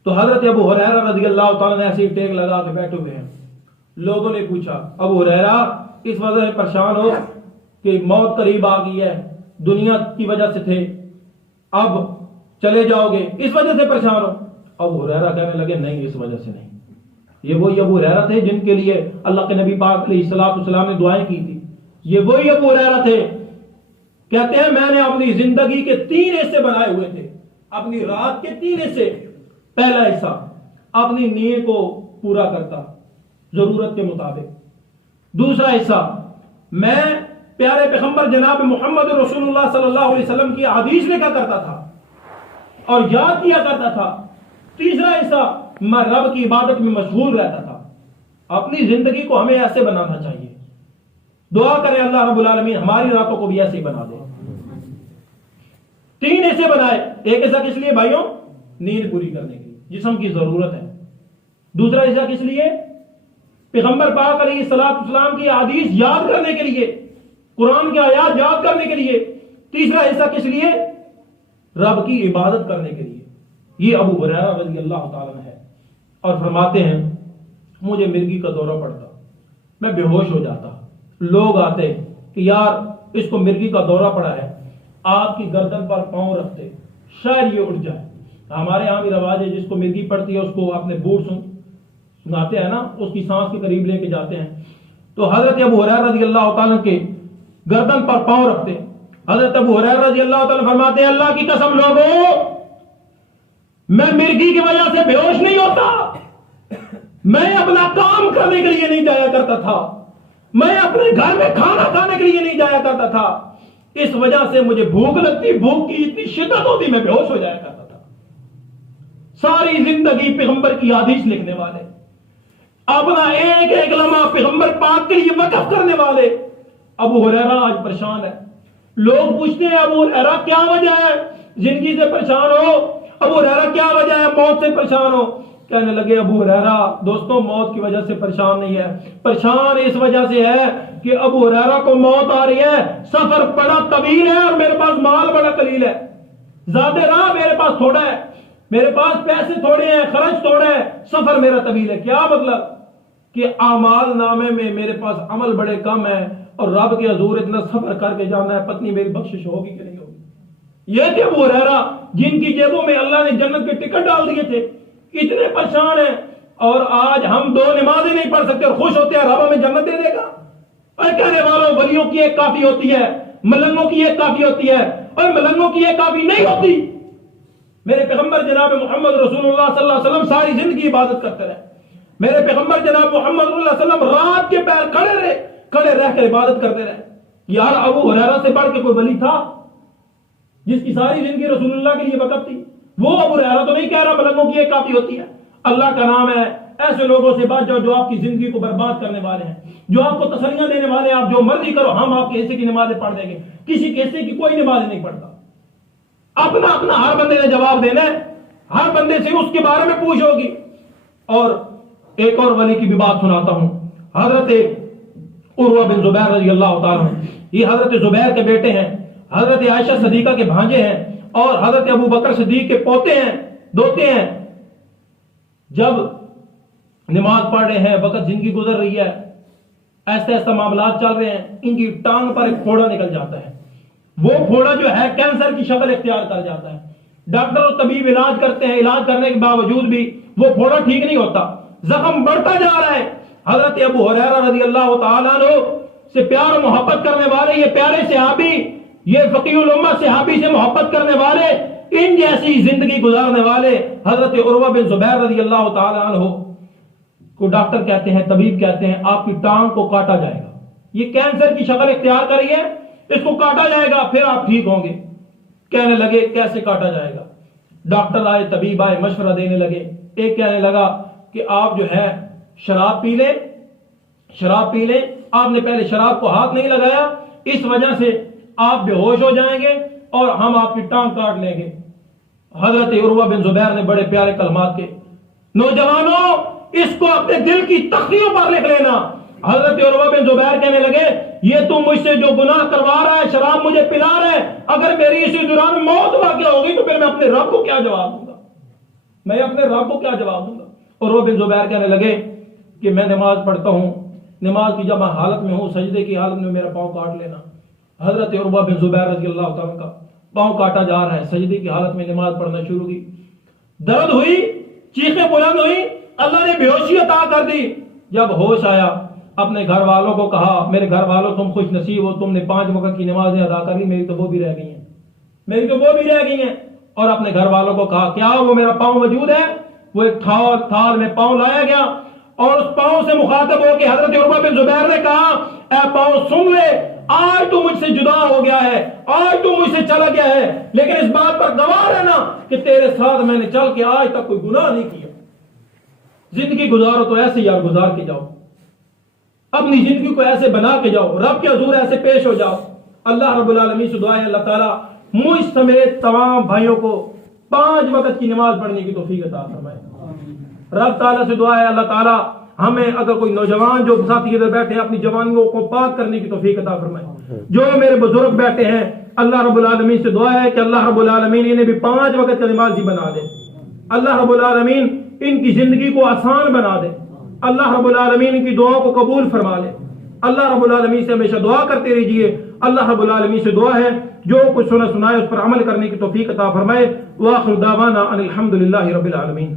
تو حضرت ابو ہریرہ رضی اللہ تعالیٰ نے ایسے ہی ٹیک لگا کے بیٹھے ہوئے ہیں. لوگوں نے پوچھا ابو ہریرہ اس وجہ سے پریشان ہو کہ موت قریب آ گئی ہے، دنیا کی وجہ سے تھے اب چلے جاؤ گے، اس وجہ سے پریشان ہو؟ ابو ہریرہ کہنے لگے نہیں، اس وجہ سے نہیں. یہ وہی ابو ہریرہ تھے جن کے لیے اللہ کے نبی پاک علیہ الصلوۃ والسلام نے دعائیں کی تھی. یہ وہی ابو ہریرہ تھے. کہتے ہیں میں نے اپنی زندگی کے 3 حصے بنائے ہوئے تھے. اپنی رات کے 3 حصے. پہلا حصہ اپنی نیند کو پورا کرتا ضرورت کے مطابق. دوسرا حصہ میں پیارے پیغمبر جناب محمد رسول اللہ صلی اللہ علیہ وسلم کی حدیث لکھا کرتا تھا اور یاد کیا کرتا تھا. تیسرا حصہ میں رب کی عبادت میں مشغول رہتا تھا. اپنی زندگی کو ہمیں ایسے بنانا چاہیے. دعا کریں اللہ رب العالمین ہماری راتوں کو بھی ایسے ہی بنا دے. 3 حصے بنائے. ایک حصہ کس لیے بھائیوں؟ نیند پوری کرنے کے لیے، جسم کی ضرورت ہے. دوسرا حصہ کس لیے؟ پیغمبر پاک علیہ الصلوۃ والسلام کی حدیث یاد کرنے کے لیے، قرآن کی آیات یاد کرنے کے لیے. تیسرا حصہ کس لیے؟ رب کی عبادت کرنے کے لیے. یہ ابو ہریرہ رضی اللہ تعالیٰ عنہ ہے. اور فرماتے ہیں مجھے مرگی کا دورہ پڑتا، میں بے ہوش ہو جاتا. لوگ آتے کہ یار اس کو مرگی کا دورہ پڑا ہے، آپ کی گردن پر پاؤں رکھتے شاید یہ اٹھ جائے. ہمارے یہاں بھی رواج ہے جس کو مرگی پڑتی ہے اس کو اپنے بوٹ سناتے ہیں نا، اس کی سانس کے قریب لے کے جاتے ہیں. تو حضرت ابو ہریرہ رضی اللہ تعالیٰ کے گردن پر پاؤں رکھتے. حضرت ابو ہریرہ رضی اللہ تعالیٰ فرماتے ہیں اللہ کی قسم لوگوں میں مرگی کی وجہ سے بے ہوش نہیں ہوتا. میں اپنا کام کرنے کے لیے نہیں جایا کرتا تھا، میں اپنے گھر میں کھانا کھانے کے لیے نہیں جایا کرتا تھا. اس وجہ سے مجھے بھوک لگتی، بھوک کی اتنی شدت ہوتی میں بے ہوش ہو جایا کرتا تھا. ساری زندگی پیغمبر کی حدیث لکھنے والے، اپنا ایک ایک لمحہ پیغمبر پاک کے لیے وقف کرنے والے. ابو ہریرہ آج پریشان ہے. لوگ پوچھتے ہیں ابو ہریرہ کیا وجہ ہے زندگی سے پریشان ہو؟ ابو ہریرہ کیا وجہ ہے موت سے پریشان ہو؟ کہنے لگے ابو ہریرہ دوستوں موت کی وجہ سے پریشان نہیں ہے، پریشان اس وجہ سے ہے کہ ابو ہریرہ کو موت آ رہی ہے، سفر بڑا طویل ہے اور میرے پاس مال بڑا قلیل ہے، زیادہ راہ میرے پاس تھوڑا ہے، میرے پاس پیسے تھوڑے ہیں، خرچ تھوڑا ہے، سفر میرا طویل ہے. کیا مطلب؟ کہ اعمال نامے میں میرے پاس عمل بڑے کم ہے اور رب کے حضور اتنا سفر کر کے جانا ہے، پتنی میری بخشش ہوگی کہ نہیں ہوگی. یہ تھے ابو ہریرہ جن کی جیبوں میں اللہ نے جنت کے ٹکٹ ڈال دیے تھے. اتنے پریشان ہیں اور آج ہم 2 نمازیں نہیں پڑھ سکتے اور خوش ہوتے ہیں رب ہمیں جنت دے دے گا. اور کہنے والوں ولیوں کی ایک کافی ہوتی ہے، ملنگوں کی ایک کافی ہوتی ہے، اور ملنگوں کی ایک کافی نہیں ہوتی. میرے پیغمبر جناب محمد رسول اللہ صلی اللہ علیہ وسلم ساری زندگی عبادت کرتے رہے. میرے پیغمبر جناب محمد صلی اللہ علیہ وسلم رات کے پیر کھڑے رہ کر عبادت کرتے رہے. یار ابو ہریرہ سے بڑھ کے کوئی ولی تھا جس کی ساری زندگی رسول اللہ کے لیے وقف تھی؟ وہ ابو ہریرہ تو نہیں کہہ رہا ملنگوں کی ایک کافی ہوتی ہے. اللہ کا نام ہے ایسے لوگوں سے بچ جاؤ جو آپ کی زندگی کو برباد کرنے والے ہیں، جو آپ کو تسلیاں دینے والے ہیں. آپ جو مرضی کرو، ہم آپ کے حصے کی نمازیں پڑھ دیں گے. کسی کے حصے کی کوئی نماز نہیں پڑھتا. اپنا اپنا ہر بندے نے جواب دینا ہے، ہر بندے سے اس کے بارے میں پوچھ ہوگی. اور ایک اور ولی کی بھی بات سناتا ہوں. حضرت عروہ بن زبیر رضی اللہ تعالیٰ عنہ، یہ حضرت زبیر کے بیٹے ہیں، حضرت عائشہ صدیقہ کے بھانجے ہیں اور حضرت ابو بکر صدیق کے پوتے ہیں، دوتے ہیں. جب نماز پڑھ رہے ہیں، وقت زندگی گزر رہی ہے، ایسے ایسا معاملات چل رہے ہیں، ان کی ٹانگ پر ایک پھوڑا نکل جاتا ہے. وہ پھوڑا جو ہے کینسر کی شکل اختیار کر جاتا ہے. ڈاکٹر اور طبیب علاج کرتے ہیں، علاج کرنے کے باوجود بھی وہ پھوڑا ٹھیک نہیں ہوتا، زخم بڑھتا جا رہا ہے. حضرت ابو ہریرہ رضی اللہ تعالیٰ عنہ سے پیار و محبت کرنے والے یہ پیارے صحابی یہ فقیہ الامہ صحابی سے محبت کرنے والے، ان جیسی زندگی گزارنے والے حضرت عروہ بن زبیر رضی اللہ تعالی عنہ کو ڈاکٹر کہتے ہیں، طبیب کہتے ہیں آپ کی ٹانگ کو کاٹا جائے گا، یہ کینسر کی شکل اختیار کری ہے، اس کو کاٹا جائے گا پھر آپ ٹھیک ہوں گے۔ کہنے لگے کیسے کاٹا جائے گا؟ ڈاکٹر آئے، طبیب آئے، مشورہ دینے لگے۔ ایک کہنے لگا کہ آپ جو ہے شراب پی لیں، شراب پی لیں، آپ نے پہلے شراب کو ہاتھ نہیں لگایا، اس وجہ سے آپ بے ہوش ہو جائیں گے اور ہم آپ کی ٹانگ کاٹ لیں گے۔ حضرت عروہ بن زبیر نے بڑے پیارے کلمات کے، نوجوانوں اس کو اپنے دل کی تختیوں پر لکھ لینا۔ حضرت عروہ بن زبیر کہنے لگے یہ تم مجھ سے جو گناہ کروا رہا ہے، شراب مجھے پلا رہا ہے، اگر میری اسی دوران موت واقع ہوگی تو پھر میں اپنے رب کو کیا جواب دوں گا؟ میں اپنے رب کو کیا جواب دوں گا؟ عروہ بن زبیر کہنے لگے کہ میں نماز پڑھتا ہوں، نماز کی جب میں حالت میں ہوں، سجدے کی حالت میں میرا پاؤں کاٹ لینا۔ حضرت عروہ بن زبیر رضی اللہ تعالیٰ کا پاؤں کاٹا جا رہا ہے، سجدے کی حالت میں نماز پڑھنا شروع کی، درد ہوئی، چیخیں بلند ہوئی، اللہ نے بے ہوشی عطا کر دی۔ جب ہوش آیا اپنے گھر والوں کو کہا میرے گھر والوں تم خوش نصیب ہو، تم نے 5 وقت کی نمازیں ادا کر لی، میری تو وہ بھی رہ گئی ہیں، میری تو وہ بھی رہ گئی ہیں۔ اور اپنے گھر والوں کو کہا کیا وہ میرا پاؤں موجود ہے؟ وہ ایک تھال میں پاؤں لایا گیا اور اس پاؤں سے مخاطب ہو کے حضرت عروہ بن زبیر نے کہا اے پاؤں سن لے، آج تو مجھ سے جدا ہو گیا ہے، آج تو مجھ سے چلا گیا ہے، لیکن اس بات پر گواہ رہنا کہ تیرے ساتھ میں نے چل کے آج تک کوئی گناہ نہیں کیا۔ زندگی گزارو تو ایسے یار گزار کے جاؤ، اپنی زندگی کو ایسے بنا کے جاؤ، رب کے حضور ایسے پیش ہو جاؤ۔ اللہ رب العالمین سے دعا ہے اللہ تعالیٰ مجھ سمیت تمام بھائیوں کو 5 وقت کی نماز پڑھنے کی توفیق عطا فرمائے۔ رب تعالیٰ سے دعا ہے اللہ تعالیٰ ہمیں اگر کوئی نوجوان جو ساتھی ادھر بیٹھے ہیں اپنی جوانیوں کو پاک کرنے کی توفیق عطا فرمائے۔ جو میرے بزرگ بیٹھے ہیں اللہ رب العالمین سے دعا ہے کہ اللہ رب العالمین انہیں بھی 5 وقت کا نمازی بنا دے، اللہ رب العالمین ان کی زندگی کو آسان بنا دے، اللہ رب العالمین ان کی دعاؤں کو قبول فرما لے۔ اللہ رب العالمین سے ہمیشہ دعا کرتے رہیے۔ اللہ رب العالمین سے دعا ہے جو کچھ سنا سنائے اس پر عمل کرنے کی توفیق عطا فرمائے۔ وآخر دعوانا ان الحمد للہ رب العالمین۔